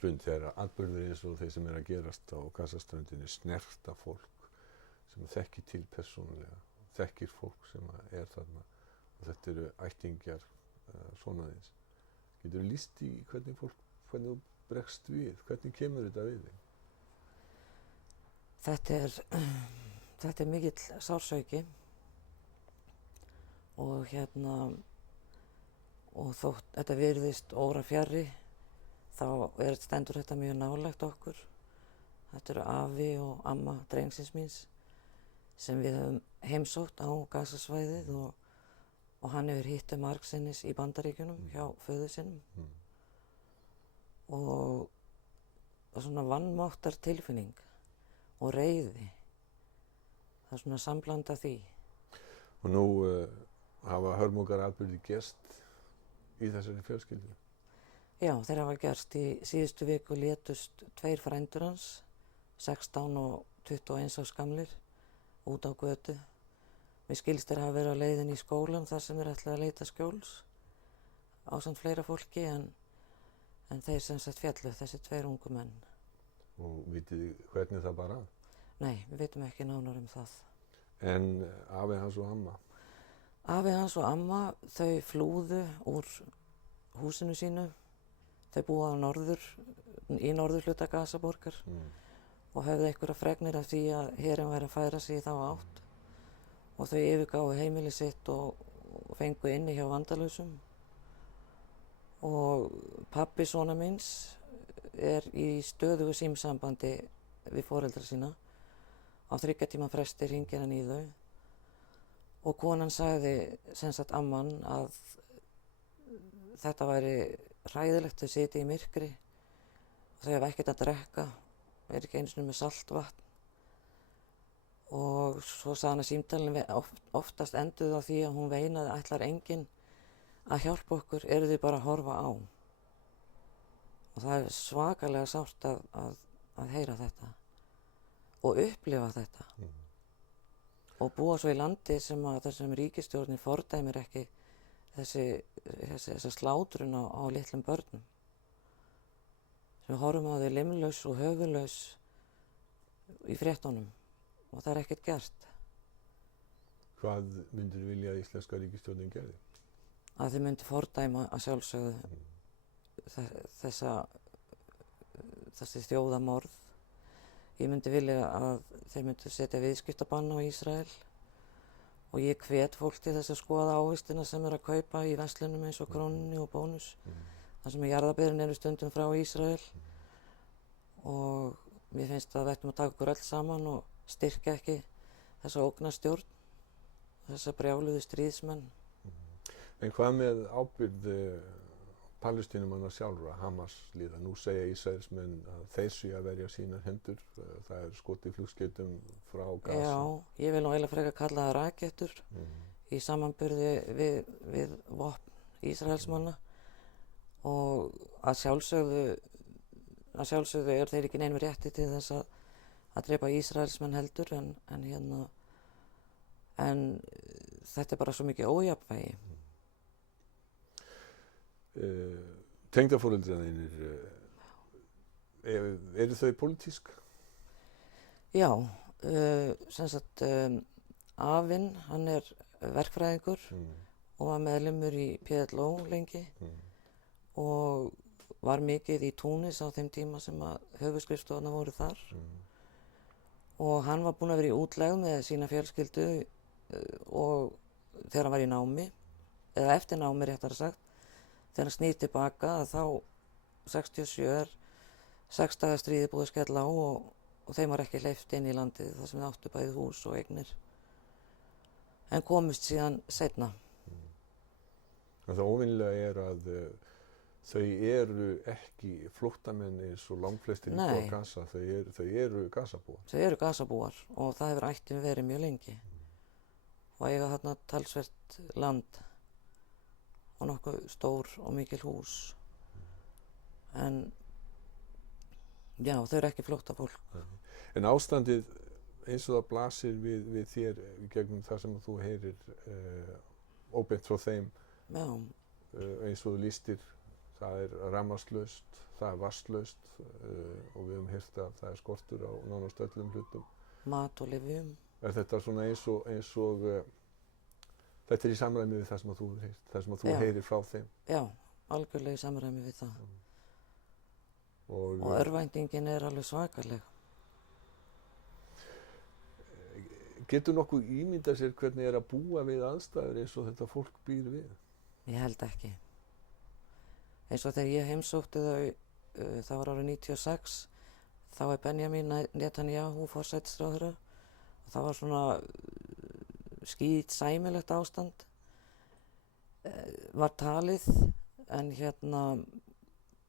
hrund þegar atburðir eins og þeir sem að gerast á Gazaströndinni snerta fólk sem þekkir til persónulega, þekkir fólk sem þarna og þetta eru ættingjar sonaðins. Getur þú lýst í hvernig þú bregst við, hvernig kemur þetta við þig? Þetta er mikill sársauki og og þótt þetta virðist órafjarri þá stendur þetta mjög nálægt okkur. Þetta eru afi og amma drengsins míns sem við höfum heimsótt á Gazasvæðið og hann hefur hitt margsinnis í Bandaríkjunum hjá föður sinum. Og svona vanmáttar tilfinning og reiði. Það er svona samblanda því. Og nú hafa hörmungar atburðir gerst í þessari fjölskyldu? Já, þeir hafa gerst. Í síðustu viku létust 2 frændur hans, 16 og 21 árs gamlir, út á götu. Mér skilst þeir hafa verið á leiðinni í skólann þar sem þeir ætlaði að leita skjóls ásamt fleira fólki en þeir sem sagt fjallu, þessi 2 ungu menn. Og vitið þið hvernig það bar að? Nei, við vitum ekki nánar það. En afi hans og amma? Afi hans og amma, þau flúðu úr húsinu sínu. Þau búa í norðurhluta Gazaborgar og höfðu einhverja fregnir af því að herinn væri að færa sig í þá átt. Og þau yfirgáfu heimili sitt og fengu inni hjá vandalausum. Og pabbi sona míns í stöðugu símsambandi við foreldra sína. Á 3 tíma fresti hringir hann í þau. Og konan sagði, sem sagt amman, að þetta væri hræðilegt að sitja í myrkri og þau hafa ekkert að drekka, ekki einu sinni með saltvatn. Og svo sagði hann að símtalinu oftast enduðu á því að hún veinaði ætlar enginn að hjálpa okkur, eru þið bara að horfa á. Og það er svakalega sárt að heyra þetta og upplifa þetta. Og búa svo í landi þessum ríkisstjórnin fordæmir ekki þessa slátrun á litlum börnum. Sem við horfum á þau limlaus og höfuðlaus í fréttunum og það er ekkert gert. Hvað myndir vilja að íslenska ríkisstjórnin gerði? Að þau myndi fordæma að sjálfsögðu þessi þjóðamorð. Ég myndi vilja að þeir myndu setja viðskiptabann á Ísrael og ég hvet fólk til þess að skoða ávistina sem að kaupa í verslunum eins og Krónunni og Bónus. þar sem jarðarberin eru stundum frá Ísrael og mér finnst að við ættum að taka okkur öll saman og styrkja ekki þessa ógnarstjórn, þessa brjáluðu stríðsmenn. En hvað með ábyrgð Palestínumanna sjálfra, Hamas-líða? Nú segja Ísraelsmenn að þeir séu að verja sínar hendur, það er skotið flugskeytum frá Gaza. Já, ég vil nú eiginlega frekar kalla það rakettur í samanburði við vopn Ísraelsmanna og að sjálfsögðu er þeir ekki neinum rétti til þess að drepa Ísraelsmenn heldur en þetta er bara svo mikið ójafnvægi. Tengdaforeldrar þínir, eru þau pólitísk? Já, sem sagt afinn, hann er verkfræðingur og var meðlimur í PLO lengi og var mikið í Túnis á þeim tíma sem að höfuðskrifstofurnar voru þar og hann var búinn að vera í útlegð með sína fjölskyldu og þegar hann var í námi, eða eftir námi réttara sagt, þegar hann snýr tilbaka að þá 67 er 6 daga stríði búið að skella á og þeim var ekki hleypt inn í landið þar sem þau áttu bæði hús og eignir en komust síðan seinna. Það óvinnilega er að þau eru ekki flóttamenn eins og langflestir íbúar Gaza, þau eru Gazabúar. Þau eru Gazabúar og það hefur ættin verið mjög lengi og eiga þarna talsvert land og nokkuð stór og mikil hús. En já, þau eru ekki flóttafólk. En ástandið eins og það blasir við þér gegnum það sem þú heyrir óbeint frá þeim, eins og þú lýstir það er rafmagnslaust, það er vatnslaust og við höfum heyrt að það er skortur á nánast öllum hlutum. Mat og lyfjum. Er þetta svona eins og þetta er í samræmi við það sem að þú heyrir, það sem að þú heyrir frá þeim? Já, algjörlega í samræmi við það. Og örvæntingin er alveg svakaleg. Getur nokkuð ímyndað sér hvernig er að búa við aðstæður eins og þetta fólk býr við? Ég held ekki. Eins og þegar ég heimsótti þau, það var árið 96, þá er Benjamin Netanyahu forsætisráðherra og það var svona skítsæmilegt ástand, var talið, en það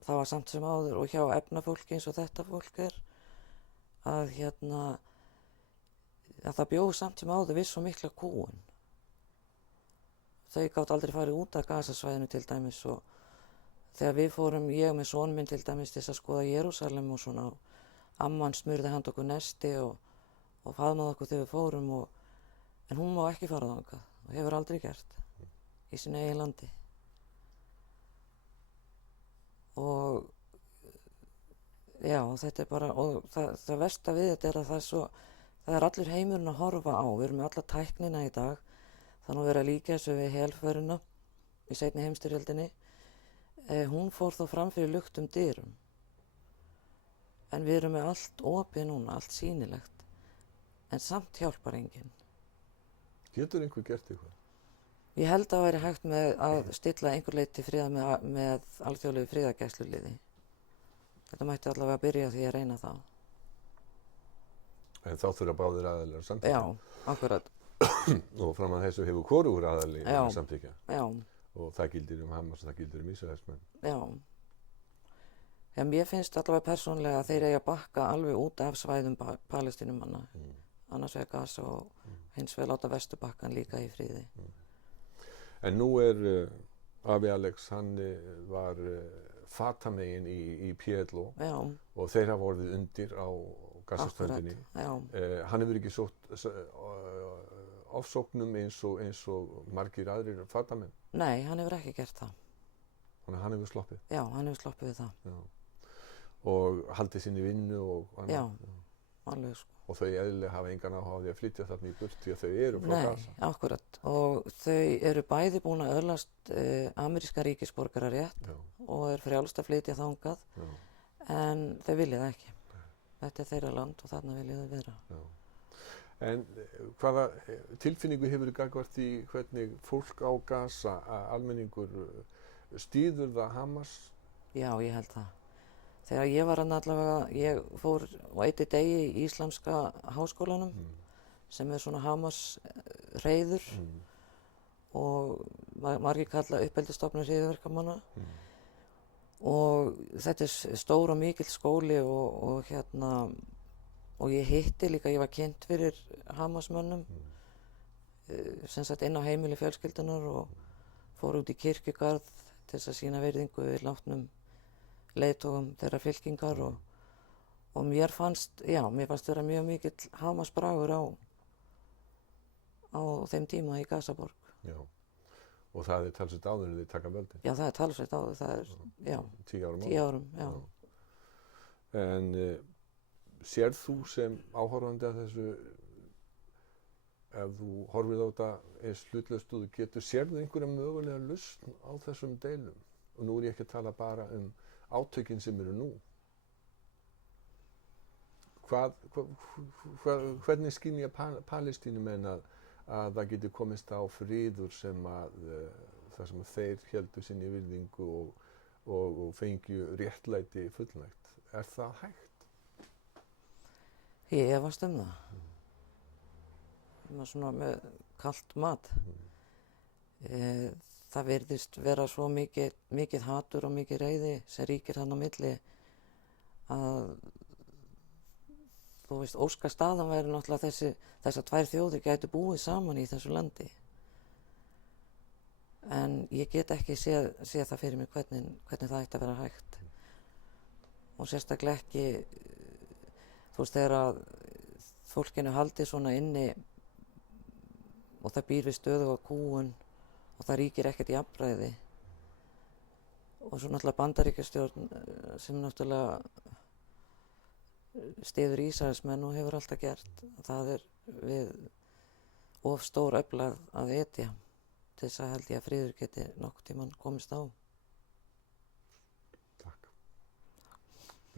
var samt sem áður og hjá efnafólki eins og þetta fólk er, að að það bjóð samt sem áður við svo mikla kúgun. Þau gátt aldrei farið út af Gazasvæðinu til dæmis og þegar við fórum, ég með son minn til dæmis til að skoða Jerúsalem og svona, amman smurði handa okkur nesti og faðmaði okkur þegar við fórum en hún má ekki fara þangað og hefur aldrei gert í sínu eigin landi. Og já, þetta er bara, og það versta við þetta er að það er allur heimurinn að horfa á, við erum með alla tæknina í dag, þannig að vera að líka þessu við helförina í seinni heimsstyrjöldinni, hún fór þó fram fyrir luktum dyrum. En við erum með allt opið núna, allt sýnilegt, en samt hjálpar enginn. Getur einhver gert eitthvað? Ég held að væri hægt með að stilla einhver leyti friða með alþjóðlegu friðargæsluliði. Þetta mætti allavega að byrja því að reyna það. En þá þurfa báðir aðilar að samþykkja? Já, akkurat. Og fram að þessu hefur hvorugur aðili að samþykkja? Já. Og það gildir Hamas og það gildir Ísraelsmenn? Já. Já, mér finnst allavega persónlega að þeir eiga að bakka alveg út af svæðum Palestínumanna. Annars vegar Gaza og hins vegar láta Vesturbakkann líka í friði. En nú Afi Alex, hann var fatamegin í PLO og þeir hafa orðið undir á Gazaströndinni. Hann hefur ekki sótt ofsóknum eins og margir aðrir fatamenn? Nei, hann hefur ekki gert það. Þannig að hann hefur sloppið? Já, hann hefur sloppið við það. Já. Og haldið sinni vinnu og annað? Já, alveg sko. Og þau eðlilega hafa engan áhuga á því að flytja þarna í burt því að þau eru frá Gaza? Nei, akkurat. Og þau eru bæði búin að öðlast ameríska ríkisborgararétt og er frjálst að flytja þangað, en þau vilja það ekki. Þetta er þeirra land og þarna vilja þau vera. Já. En hvaða tilfinningu hefur gagnvart í hvernig fólk á Gaza, almenningur, styður það Hamas? Já, ég held það. Þegar ég var allavega, ég fór og eyddi degi í Íslamska háskólanum sem er svona Hamas hreiður og margir kalla uppeldisstofnun hryðjuverkamanna og þetta er stór og mikill skóli og ég hitti líka, ég var kynnt fyrir Hamasmönnum sem sagt inn á heimili fjölskyldunar og fór út í kirkjugarð til þess að sýna virðingu við látnum leiðtogum þeirra fylkingar og mér fannst vera mjög mikill Hamas-bragur á þeim tíma í Gazaborg. Já, og það er talsveit áður en þið taka völdin? Já, það er talsveit áður, það er, 10 árum? Já. En sérð þú sem áhorfandi að þessu, ef þú horfir á þetta eins hlutlaust og þú getur, sérðu einhverja mögulega lausn á þessum deilum? Og nú er ég ekki að tala bara átökin sem eru nú. Hvernig skynja Palestínumenn að það geti komist á friður sem þar sem þeir héldu sinni virðingu og fengju réttlæti fullnægt? Er það hægt? Ég efast það. Maður svona með kalt mat. Það virðist vera svo mikið hatur og mikið reiði sem ríkir hann á milli að þú veist, óska staðan væri náttúrulega þessar tvær þjóðir gætu búið saman í þessu landi. En ég get ekki séð það fyrir mig hvernig það ætti að vera hægt. Og sérstaklega ekki, þú veist, þegar að fólkinu haldi svona inni og það býr við stöðuga kúgun og það ríkir ekkert jafnræði og svo náttúrulega Bandaríkjastjórn sem náttúrulega styður Ísraelsmenn og hefur alltaf gert. Það við of stór öfl að etja til þess að held ég að friður geti nokkuð tímann komist á.